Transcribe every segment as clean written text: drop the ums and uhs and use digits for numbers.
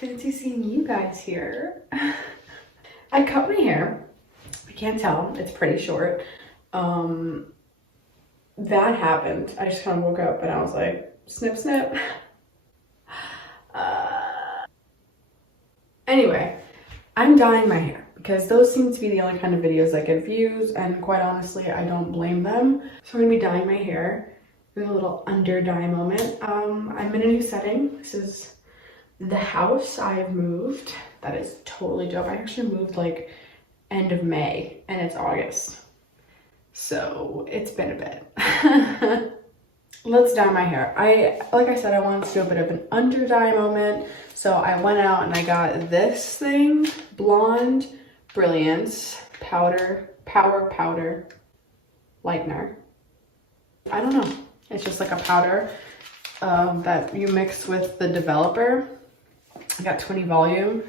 Fancy seeing you guys here. I cut my hair. I can't tell, it's pretty short. That happened. I just kind of woke up and I was like, snip, snip. Anyway, I'm dyeing my hair because those seem to be the only kind of videos that get views, and quite honestly, I don't blame them. So I'm gonna be dyeing my hair. There's a little under dye moment. I'm in a new setting. This is the house I have moved. That is totally dope. I actually moved like end of May and it's August. So it's been a bit. Let's dye my hair. Like I said, I wanted to do a bit of an under dye moment. So I went out and I got this thing, Blonde Brilliance Power Powder Lightener. I don't know. It's just like a powder that you mix with the developer. I got 20 volume.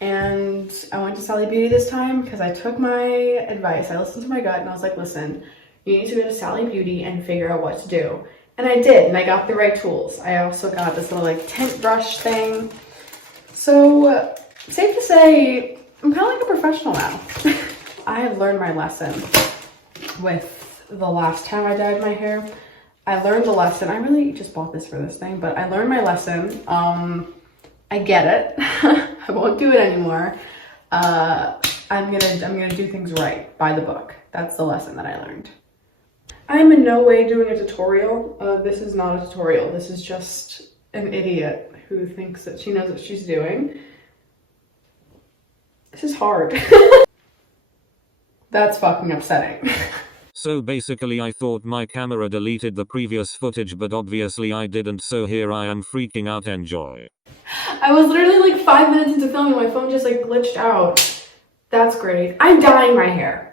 And I went to Sally Beauty this time because I took my advice. I listened to my gut and I was like, listen, you need to go to Sally Beauty and figure out what to do. And I did, and I got the right tools. I also got this little like tint brush thing. So safe to say, I'm kind of like a professional now. I have learned my lesson with the last time I dyed my hair. I learned the lesson. I really just bought this for this thing, but I learned my lesson. I get it. I won't do it anymore. I'm gonna do things right by the book. That's the lesson that I learned. I'm in no way doing a tutorial. This is not a tutorial. This is just an idiot who thinks that she knows what she's doing. This is hard. That's fucking upsetting. So basically I thought my camera deleted the previous footage, but obviously I didn't, so here I am freaking out. Enjoy. I was literally like 5 minutes into filming, my phone just like glitched out. That's great. I'm dyeing my hair.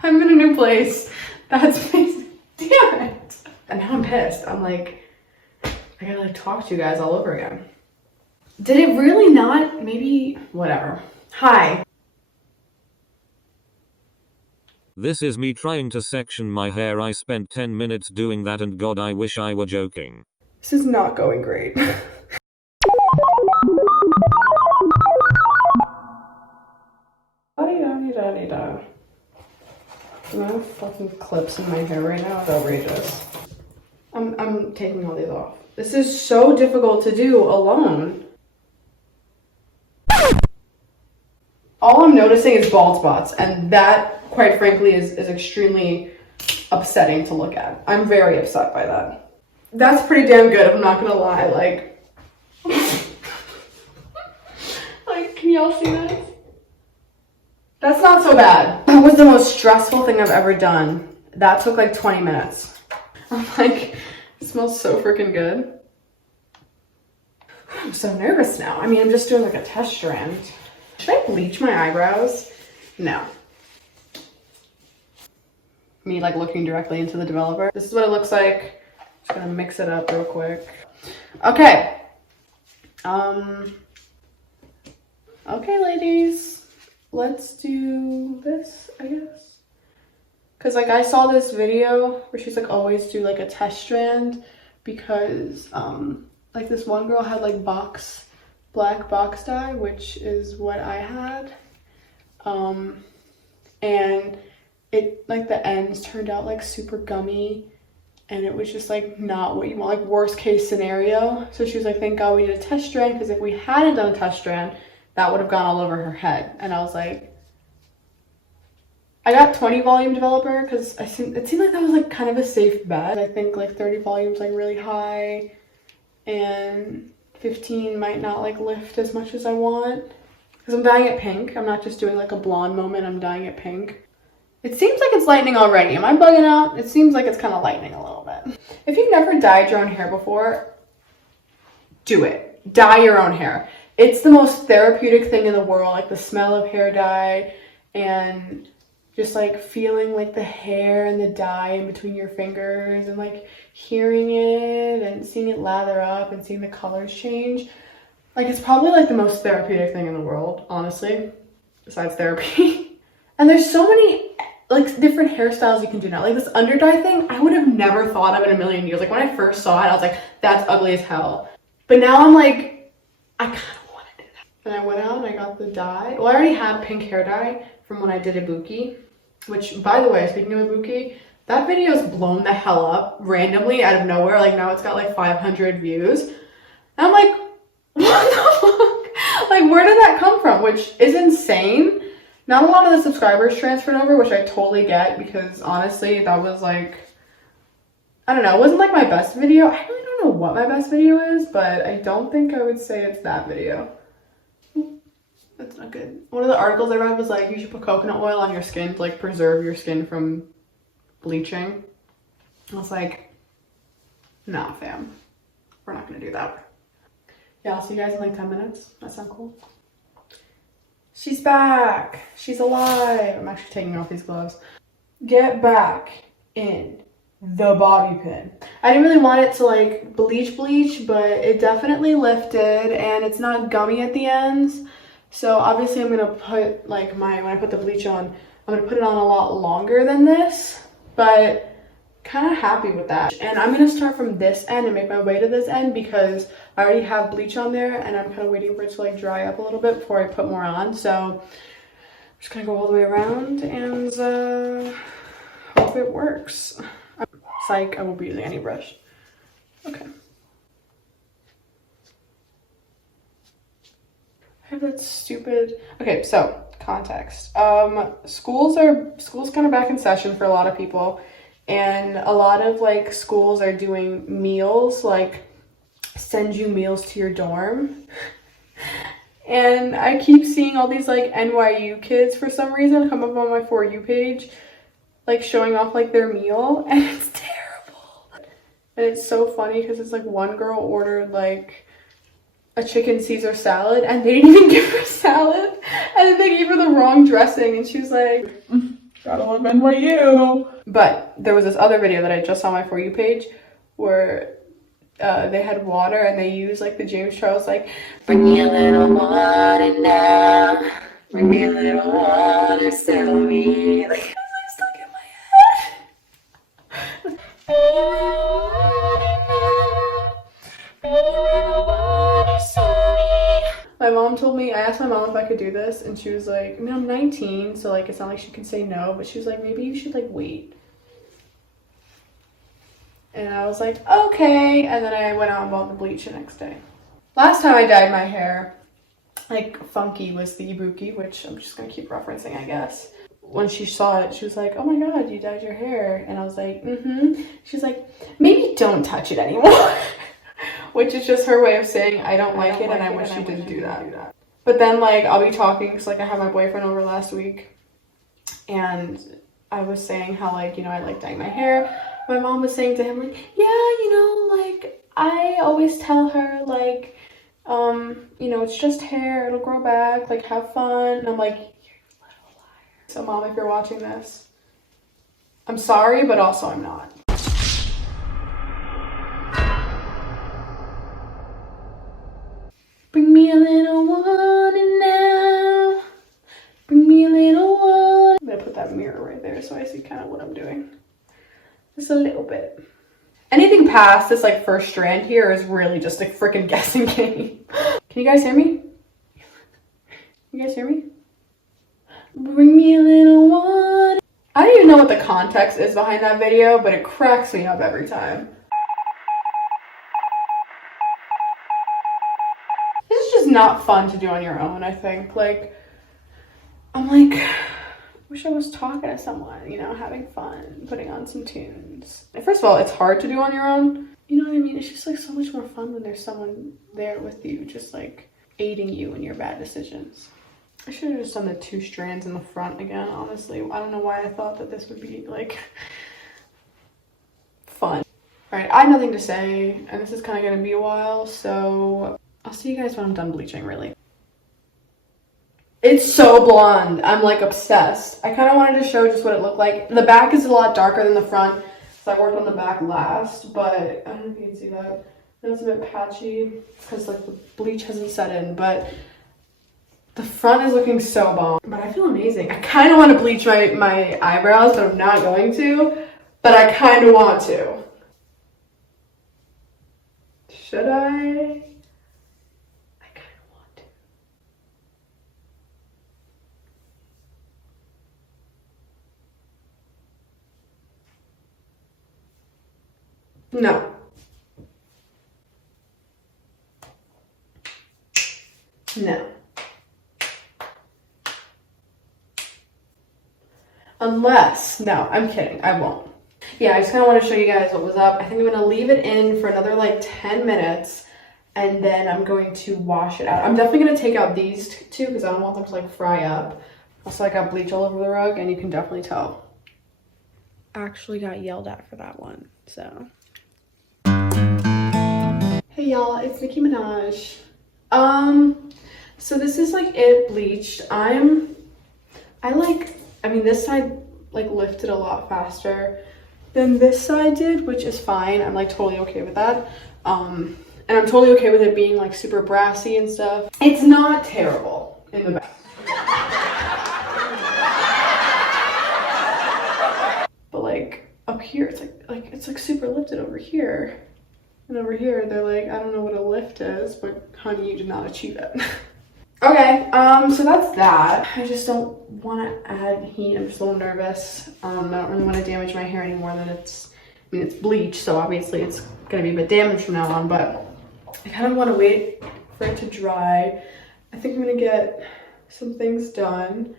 I'm in a new place. That's amazing. Damn it. And now I'm pissed. I'm like, I gotta like talk to you guys all over again. Did it really not? Maybe, whatever. Hi. This is me trying to section my hair. I spent 10 minutes doing that and God, I wish I were joking. This is not going great. I have fucking clips in my hair right now. It's outrageous. I'm taking all these off. This is so difficult to do alone. All I'm noticing is bald spots, and that, quite frankly, is extremely upsetting to look at. I'm very upset by that. That's pretty damn good, I'm not gonna lie. Like, like, can y'all see this? That's not so bad. That was the most stressful thing I've ever done. That took like 20 minutes. I'm like, it smells so freaking good. I'm so nervous now. I mean, I'm just doing like a test strand. Should I bleach my eyebrows? No. Me like looking directly into the developer. This is what it looks like. Just gonna mix it up real quick. Okay. Okay, ladies. Let's do this, I guess. Cause like I saw this video where she's like always do like a test strand because like this one girl had like black box dye, which is what I had. And it like the ends turned out like super gummy and it was just like not what you want, like worst case scenario. So she was like, thank God we did a test strand, because if we hadn't done a test strand, that would have gone all over her head. And I was like, I got 20 volume developer because it seemed like that was like kind of a safe bet. I think like 30 volumes like really high and 15 might not like lift as much as I want. Because I'm dyeing it pink. I'm not just doing like a blonde moment, I'm dyeing it pink. It seems like it's lightening already. Am I bugging out? It seems like it's kind of lightening a little bit. If you've never dyed your own hair before, do it. Dye your own hair. It's the most therapeutic thing in the world, like the smell of hair dye and just like feeling like the hair and the dye in between your fingers and like hearing it and seeing it lather up and seeing the colors change. Like it's probably like the most therapeutic thing in the world, honestly, besides therapy. And there's so many like different hairstyles you can do now. Like this under dye thing, I would have never thought of in a million years. Like when I first saw it, I was like, that's ugly as hell. But now I'm like, I kind of want to do that. And I went out and I got the dye. Well, I already had pink hair dye from when I did Ibuki, which, by the way, speaking of Ibuki, that video's blown the hell up randomly out of nowhere. Like, now it's got like 500 views. And I'm like, what the fuck? Like, where did that come from? Which is insane. Not a lot of the subscribers transferred over, which I totally get, because honestly, that was like, I don't know, it wasn't like my best video. I really don't know what my best video is, but I don't think I would say it's that video. That's not good. One of the articles I read was like, you should put coconut oil on your skin to like preserve your skin from bleaching. I was like, nah, fam. We're not gonna do that. Yeah, I'll see you guys in like 10 minutes. That sound cool? She's back. She's alive. I'm actually taking off these gloves. Get back in the bobby pin. I didn't really want it to like bleach, but it definitely lifted and it's not gummy at the ends. So obviously I'm gonna put like when I put the bleach on, I'm gonna put it on a lot longer than this, but kind of happy with that. And I'm gonna start from this end and make my way to this end because I already have bleach on there and I'm kind of waiting for it to like dry up a little bit before I put more on. So I'm just gonna go all the way around and hope it works. Psych, I won't be using any brush. Okay. I have that stupid. Okay, so context. School's kind of back in session for a lot of people, and a lot of like schools are doing meals, like send you meals to your dorm. And I keep seeing all these like NYU kids for some reason come up on my For You page, like showing off like their meal, and it's terrible. And it's so funny because it's like one girl ordered like a chicken Caesar salad and they didn't even give her salad, and then they gave her the wrong dressing and she was like, gotta love NYU. But there was this other video that I just saw on my For You page where they had water and they used like the James Charles like, bring me a little water now, bring me a little water, settle me. Like, it was like stuck in my head. My mom told me, I asked my mom if I could do this, and she was like, I mean, I'm 19, so like it's not like she can say no, but she was like, maybe you should like wait. And I was like, okay, and then I went out and bought the bleach the next day. Last time I dyed my hair, like funky, was the Ibuki, which I'm just gonna keep referencing, I guess. When she saw it, she was like, oh my god, you dyed your hair. And I was like, mm-hmm. She's like, maybe don't touch it anymore. Which is just her way of saying I don't like it and I wish you didn't do that. But then like I'll be talking, because like I had my boyfriend over last week and I was saying how like, you know, I like dyeing my hair. My mom was saying to him like, yeah, you know, like I always tell her like, you know, it's just hair, it'll grow back, like have fun. And I'm like, you're a little liar. So mom, if you're watching this, I'm sorry, but also I'm not. Bring me a little water now. Bring me a little water. I'm gonna put that mirror right there so I see kind of what I'm doing. Just a little bit. Anything past this like first strand here is really just a freaking guessing game. Can you guys hear me? You guys hear me? Bring me a little water. I don't even know what the context is behind that video, but it cracks me up every time. Not fun to do on your own, I think. Like, I'm like, wish I was talking to someone, you know, having fun, putting on some tunes. And first of all, it's hard to do on your own. You know what I mean? It's just like so much more fun when there's someone there with you, just like aiding you in your bad decisions. I should have just done the 2 strands in the front again, honestly. I don't know why I thought that this would be like fun. All right, I have nothing to say, and this is kind of gonna be a while, so I'll see you guys when I'm done bleaching, really. It's so blonde. I'm like obsessed. I kind of wanted to show just what it looked like. The back is a lot darker than the front, so I worked on the back last, but I don't know if you can see that. It's a bit patchy because like the bleach hasn't set in, but the front is looking so bomb. But I feel amazing. I kind of want to bleach my eyebrows, but I'm not going to, but I kind of want to. Should I? I kind No. No. Unless, no, I'm kidding, I won't. Yeah, I just kind of want to show you guys what was up. I think I'm going to leave it in for another like 10 minutes and then I'm going to wash it out. I'm definitely going to take out these two because I don't want them to like fry up. Also, I got bleach all over the rug and you can definitely tell. Actually got yelled at for that one, so. Hey y'all, it's Nicki Minaj. So this is like it bleached. I mean this side like lifted a lot faster than this side did, which is fine. I'm like totally okay with that. And I'm totally okay with it being like super brassy and stuff. It's not terrible in the back. But like up here, it's like super lifted over here. And over here, they're like, I don't know what a lift is, but honey, you did not achieve it. Okay, so that's that. I just don't want to add heat. I'm just a little nervous. I don't really want to damage my hair any more than it's bleach, so obviously it's gonna be a bit damaged from now on, but I kind of want to wait for it to dry. I think I'm gonna get some things done,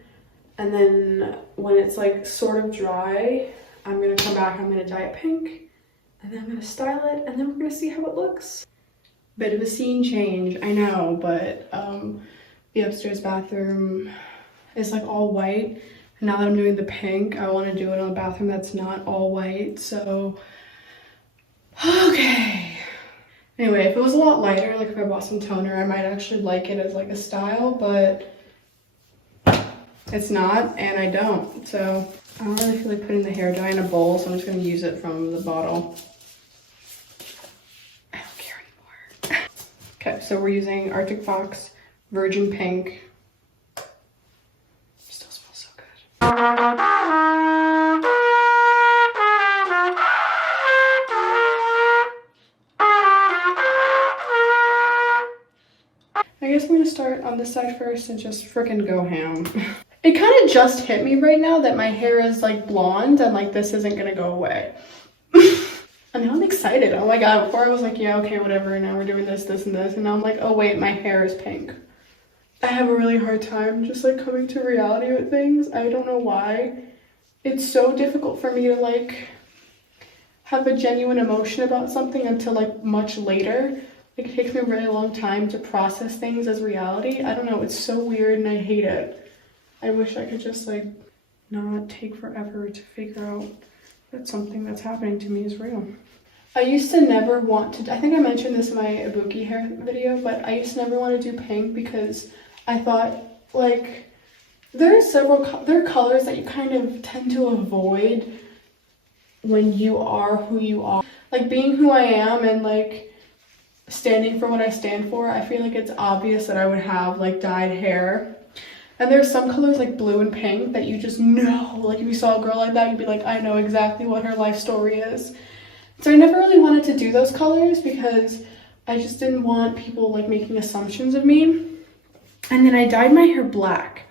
and then when it's like sort of dry, I'm gonna come back, I'm gonna dye it pink, and then I'm gonna style it, and then we're gonna see how it looks. Bit of a scene change, I know, but the upstairs bathroom is like all white. And now that I'm doing the pink, I want to do it on a bathroom that's not all white, so okay. Anyway, if it was a lot lighter, like if I bought some toner, I might actually like it as like a style, but it's not, and I don't. So I don't really feel like putting the hair dye in a bowl, so I'm just gonna use it from the bottle. I don't care anymore. Okay, so we're using Arctic Fox Virgin Pink. Still smells so good. I guess I'm gonna start on this side first and just freaking go ham. It kind of just hit me right now that my hair is like blonde and like this isn't gonna go away. And now I'm excited. Oh my god, before I was like, yeah, okay, whatever, now we're doing this, this, and this, and now I'm like, oh wait, my hair is pink. I have a really hard time just like coming to reality with things. I don't know why. It's so difficult for me to like have a genuine emotion about something until like much later. Like it takes me a really long time to process things as reality. I don't know, it's so weird and I hate it. I wish I could just like not take forever to figure out that something that's happening to me is real. I used to never want to, I think I mentioned this in my Ibuki hair video, but I used to never want to do pink because I thought like there are colors that you kind of tend to avoid when you are who you are. Like being who I am and like standing for what I stand for, I feel like it's obvious that I would have like dyed hair. And there's some colors like blue and pink that you just know, like if you saw a girl like that, you'd be like, I know exactly what her life story is. So I never really wanted to do those colors because I just didn't want people like making assumptions of me. And then I dyed my hair black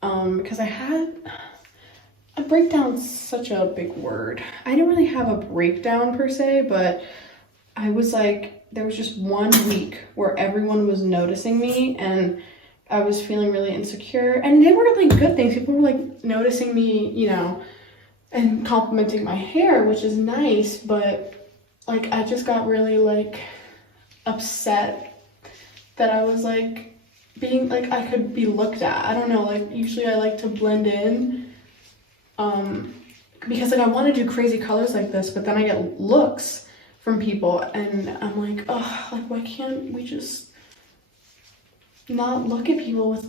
because I had a breakdown's such a big word. I didn't really have a breakdown per se, but I was like, there was just 1 week where everyone was noticing me and I was feeling really insecure. And they were like good things. People were like noticing me, you know, and complimenting my hair, which is nice, but like I just got really like upset that I was like being like I could be looked at. I don't know, like usually I like to blend in because like I want to do crazy colors like this, but then I get looks from people and I'm like, oh, like why can't we just not look at people with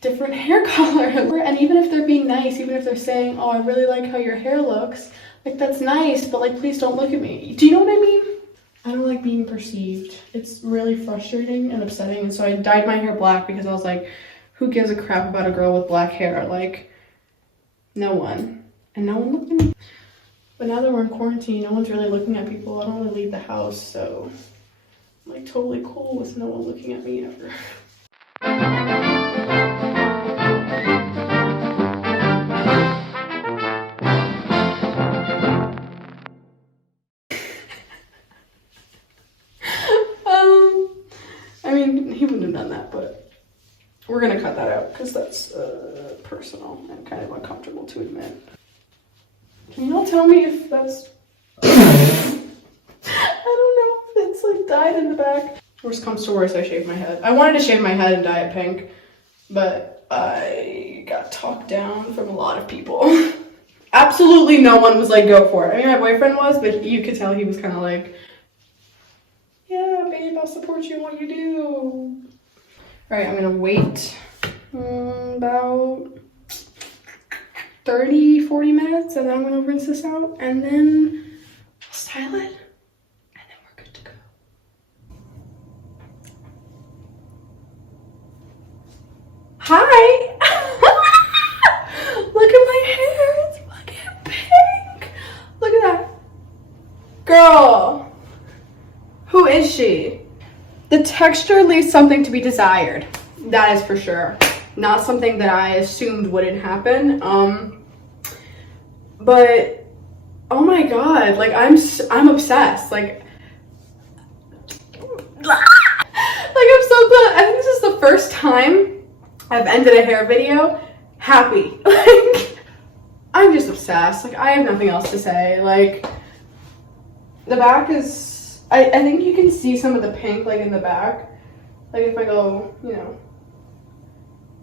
different hair color? And even if they're being nice, even if they're saying, oh, I really like how your hair looks, like that's nice, but like please don't look at me. Do you know what I mean? I don't like being perceived. It's really frustrating and upsetting. And so I dyed my hair black because I was like, who gives a crap about a girl with black hair? Like, no one. And no one looked at me. But now that we're in quarantine, no one's really looking at people. I don't really leave the house, so I'm like totally cool with no one looking at me ever. personal and kind of uncomfortable to admit. Can y'all tell me if that's... I don't know if it's like dyed in the back. Worst comes to worst, I shave my head. I wanted to shave my head and dye it pink, but I got talked down from a lot of people. Absolutely no one was like, go for it. I mean, my boyfriend was, but you could tell he was kind of like, yeah, babe, I'll support you in what you do. All right, I'm gonna wait about 30-40 minutes, and then I'm gonna rinse this out, and then style it, and then we're good to go. Hi! Look at my hair, it's fucking pink! Look at that. Girl, who is she? The texture leaves something to be desired. That is for sure. Not something that I assumed wouldn't happen. But oh my god, like I'm obsessed. Like I'm so glad. I think this is the first time I've ended a hair video happy. Like I'm just obsessed. Like I have nothing else to say. Like the back is, I think you can see some of the pink like in the back. Like if I go, you know,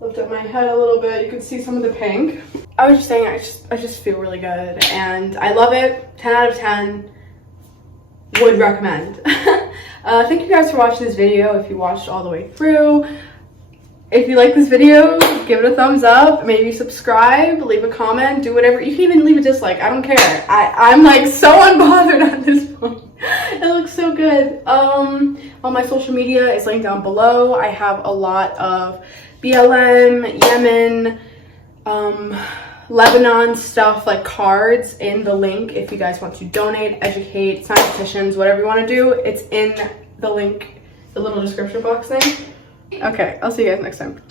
lift up my head a little bit, you can see some of the pink. I was just saying, I just feel really good and I love it. 10 out of 10. Would recommend. Thank you guys for watching this video. If you watched all the way through, if you like this video, give it a thumbs up, maybe subscribe, leave a comment, do whatever. You can even leave a dislike, I don't care. I'm like so unbothered at this point. It looks so good. All my social media is linked down below. I have a lot of BLM, Yemen, Lebanon stuff, like cards in the link if you guys want to donate, educate, sign petitions, whatever you want to do. It's in the link, the little description box thing. Okay, I'll see you guys next time.